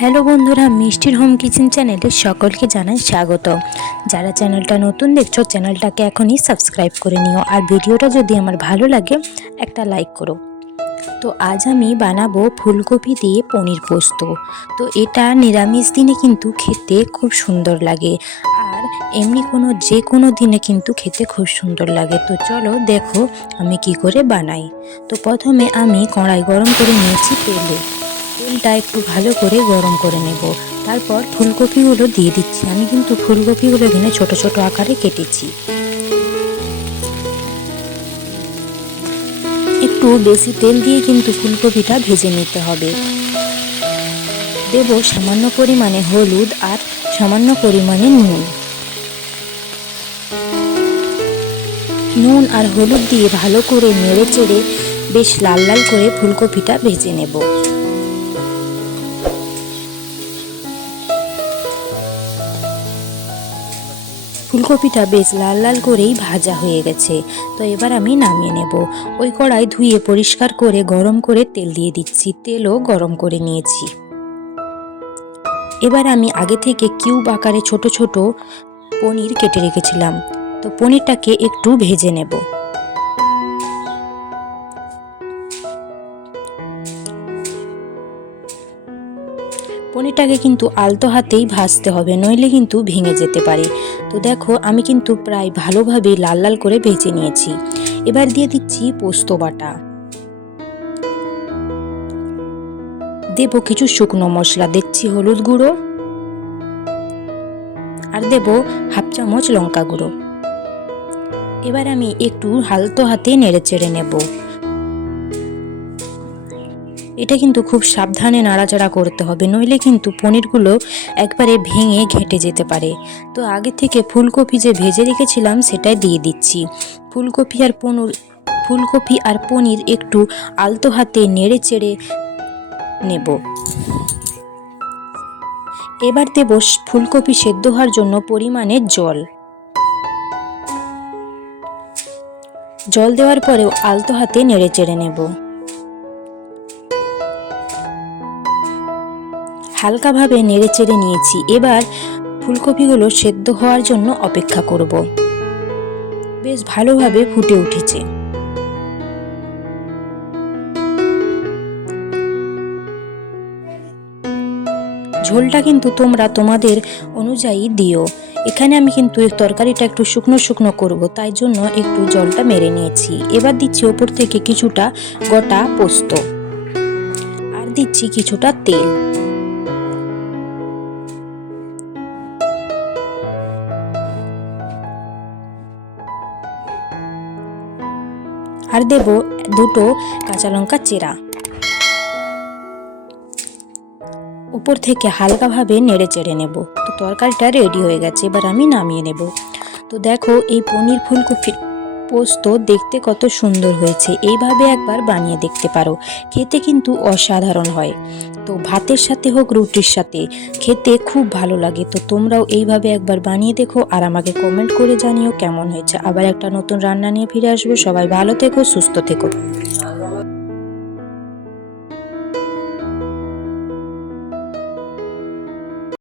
Hello বন্ধুরা, মিষ্টির home kitchen চ্যানেলে সকলকে জানাই স্বাগত। যারা চ্যানেলটা নতুন দেখছো চ্যানেলটাকে এখনই সাবস্ক্রাইব করে নিও, আর ভিডিওটা যদি আমার ভালো লাগে একটা লাইক করো। তো আজ আমি বানাবো ফুলকপি দিয়ে পনির পোস্ত। তো এটা নিরামিষ দিনে কিন্তু খেতে খুব সুন্দর লাগে, আর এমনি যে কোনো দিনে কিন্তু খেতে খুব সুন্দর লাগে। তো চলো দেখো আমি কি করে বানাই। তো প্রথমে আমি কড়াই গরম করে নিয়েছি তেলটা একটু ভালো করে গরম করে নেব। তারপর ফুলকপিগুলো দিয়ে দিচ্ছি। আমি কিন্তু ফুলকপিগুলো এখানে ছোট ছোট আকারে কেটেছি। একটু বেশি তেল দিয়ে কিন্তু ফুলকপিটা ভেজে নিতে হবে। দেব সামান্য পরিমাণে হলুদ আর সামান্য পরিমাণে নুন আর হলুদ দিয়ে ভালো করে নেড়ে চেড়ে বেশ লাল লাল করে ফুলকপিটা ভেজে নেব। ফুলকপিটা বেশ লাল লাল করেই ভাজা হয়ে গেছে। তো এবার আমি নামিয়ে নেব। ওই কড়াই ধুয়ে পরিষ্কার করে গরম করে তেল দিয়ে দিচ্ছি। তেলও গরম করে নিয়েছি। এবার আমি আগে থেকে কিউব আকারে ছোট ছোট পনির কেটে রেখেছিলাম। তো পনিরটাকে একটু ভেজে নেব। পনিরটাকে কিন্তু আলতো হাতেই ভাজতে হবে, নইলে কিন্তু ভেঙে যেতে পারে। তো দেখো আমি কিন্তু প্রায় ভালোভাবে লাল লাল করে ভেজে নিয়েছি। এবার দিয়ে দিচ্ছি পোস্ত বাটা। দেব কিছু শুকনো মশলা, দিচ্ছি হলুদ গুঁড়ো আর দেব হাফ চামচ লঙ্কা গুঁড়ো। এবার আমি একটু আলতো হাতে নেড়ে চেড়ে নেব। এটা কিন্তু খুব সাবধানে নাড়াচাড়া করতে হবে, নইলে কিন্তু পনিরগুলো একবারে ভেঙে ঘেঁটে যেতে পারে। তো আগে থেকে ফুলকপি যে ভেজে রেখেছিলাম সেটাই দিয়ে দিচ্ছি। ফুলকপি আর পনির একটু আলতো হাতে নেড়ে চেড়ে নেব। এবার দেব ফুলকপি সেদ্ধ হওয়ার জন্য পরিমাণে জল দেওয়ার পরেও আলতো হাতে নেড়ে চেড়ে নেব। হালকাভাবে নেড়ে চেড়ে নিয়েছি। এবার ফুলকপিগুলো সেদ্ধ হওয়ার জন্য অপেক্ষা করব। বেশ ভালোভাবে ফুটে উঠেছে। ঝোলটা কিন্তু তোমরা তোমাদের অনুযায়ী দিও। এখানে আমি কিন্তু এই তরকারিটা একটু শুকনো শুকনো করব, তাই জন্য একটু জলটা মেরে নিয়েছি। এবার দিচ্ছি ওপর থেকে কিছুটা গোটা পোস্ত আর দিচ্ছি কিছুটা তেল আর দেব দুটো কাঁচা লঙ্কা চেরা। উপর থেকে হালকাভাবে নেড়ে চেড়ে নেব। তো তরকারিটা রেডি হয়ে গেছে, এবার আমি নামিয়ে নেব। তো দেখো এই পনির ফুলকপির পোস্ত দেখতে কত সুন্দর হয়েছে। এইভাবে একবার বানিয়ে দেখতে পারো, খেতে কিন্তু অসাধারণ হয়। তো ভাতের সাথে হোক রুটির সাথে খেতে খুব ভালো লাগে। তো তোমরাও এইভাবে একবার বানিয়ে দেখো আর আমাকে কমেন্ট করে জানিও কেমন হয়েছে। আবার একটা নতুন রান্না নিয়ে ফিরে আসবো। সবাই ভালো থেকো, সুস্থ থেকো।